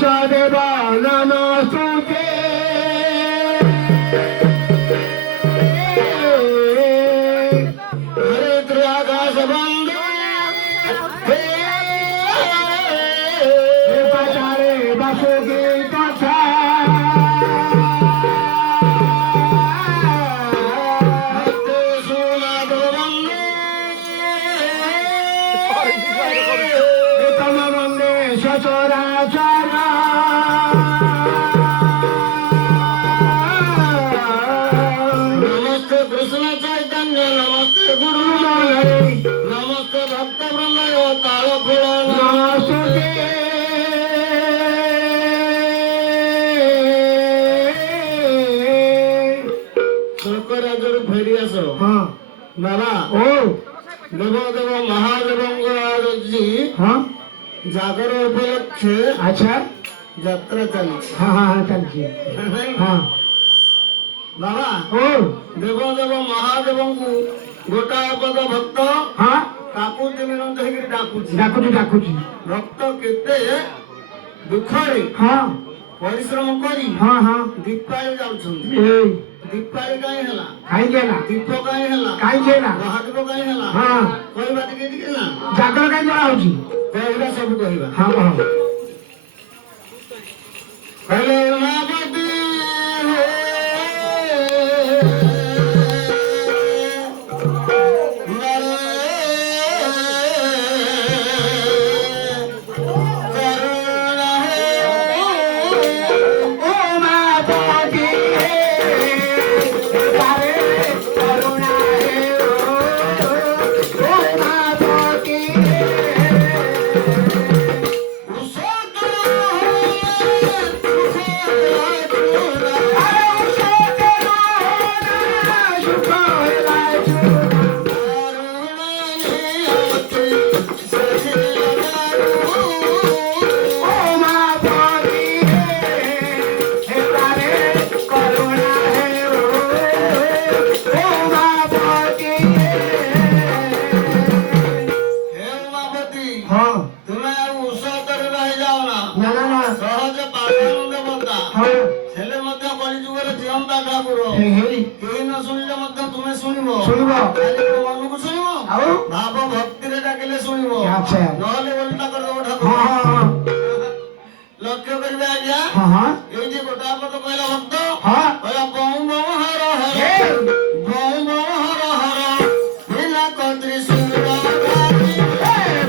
সদেব নমস্তুতে হরে আকাশ বন্ধু পাচারে বাসুকি কথা সচরাচর নমস্তে কৃষ্ণ চৈতন্য নমস্তে গুরু নমস্তে ভক্ত ব্রহ্ময় তাল ফুল নমস্তে শঙ্করাচার্য ফেরি আসো হ্যাঁ বাবা ও দেব দেব মহাদেবঙ্গ আরজি হ্যাঁ জাগর উপলক্ষে আচ্ছা যাত্রা চালিয়েছে হ্যাঁ হ্যাঁ হ্যাঁ চালিয়েছে হ্যাঁ বাবা ও দেব দেব মহাদেবଙ୍କୁ ଗୋଟାଏ ପଦ ଭକ୍ତ ହଁ କାକୁତି ମିନନ୍ଦ ହେଇକି ଡାକୁଛି ଭକ୍ତ କେତେ ଦୁଃଖରେ ହଁ ପରିଶ୍ରମ କରି ହଁ ହଁ ଦୀପାଳି ଯାଉଛନ୍ତି ଦୀପାଳି କାହିଁ ହେଲା କାହିଁକି ହେଲା ଦୀପ କାହିଁ ହେଲା କାହିଁକି ହେଲା ମହାଦୀପ କାହିଁ ହେଲା ହଁ କହିବା ଟିକେ ନା ଜାଗର କାହିଁ ଜଣା ହଉଛି କହିବା ସବୁ କହିବା ହଁ କହ କହିଲେ ରମାପତି ভাব ভক্তিরে ডাকিলে শুনিব নহলে ওলটা করে ঠাকুর লক্ষ্য করবে আজ্ঞা এই যে গোটা পদ কইলা ভক্ত কইলা bomb bomb Har Har bomb bomb Har Har বিনা কত্রি সুরধারি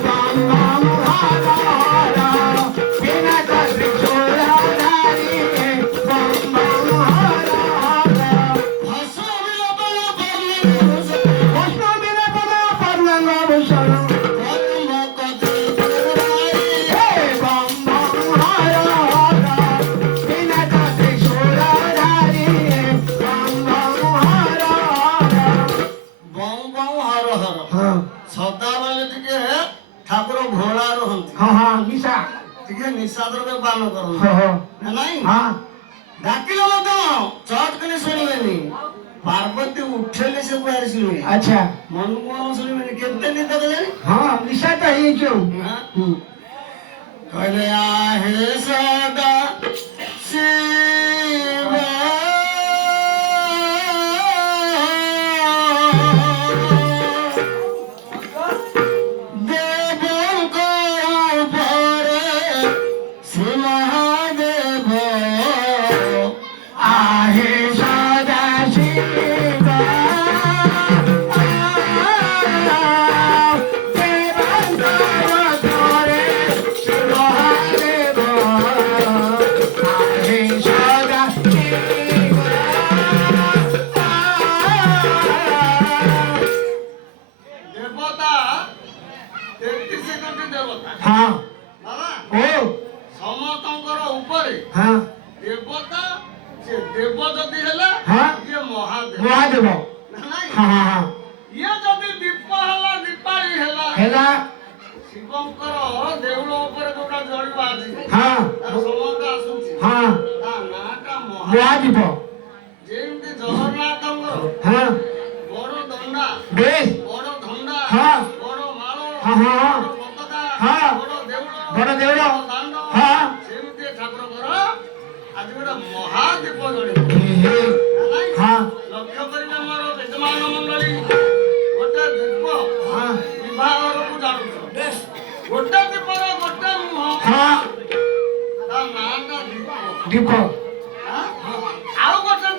বম বম হর হর বিনা কত্রি সুরধারি বম বম হর হর ভাষা বিনা বলা ভূষণ ସଦାବେଳେ ଟିକେ ଠାକୁର ଭୋଳା ରହନ୍ତି ନିଶା ଟିକେ ନିଶା ଦ୍ରବ୍ୟ ପାନ କରନ୍ତି ନାଇଁ ଡାକିଲେ ମଧ୍ୟ ଚଟ କରି ଶୁଣିବେନି ପାର୍ବତୀ ଉଠେଇଲେ ସେ କୁଆଡେ ଶୁଣିବେ ଆଚ୍ଛା ମନକୁ ମନ ଶୁଣିବେନି କେତେ ନିଦ ଦେଲେଣି ହଁ ନିଶା ତ ହେଇଛୁ କହିଲେ ଆହେ ସଦା ଶିବ ସମସ୍ତଙ୍କର ଉପରେ ଦେବତା ସେ ଦେବ ଯଦି ହେଲା ଇଏ ମହାଦେବ ଇଏ ଯଦି ଦୀପ ହେଲା ଦୀପାଳି ହେଲା ଶିବଙ୍କର ଦେଉଳ ଉପରେ ଯୋଉଟା ଜଳିବ ଆଜି ସମସ୍ତେ ଆସୁଛି ତା ନାଁଟା ମହାଦେବ ଯେମିତି ଜଗନ୍ନାଥଙ୍କର ବଡ ଦଣ୍ଡା ବଡ ଧଣ୍ଡା ବଡ ମାଳ ବଡ ପତାକା ବଡ ଦେଉଳ ଦାଣ୍ଡ ସେମିତି ଠାକୁର ଘର ଆଜି ଗୋଟେ ମହାଦୀପ ଜଳିବ। ଲକ୍ଷ୍ୟ କରିବେ ମୋର ବିଦ୍ୟମାନ ମଣ୍ଡଳୀ, ଗୋଟେ ଦୀପ ବିବାହକୁ ଜାଣୁଛ, ଗୋଟେ ଦୀପର ଗୋଟେ ମୁହଁ, ତା ନାଁଟା ଦୀପ।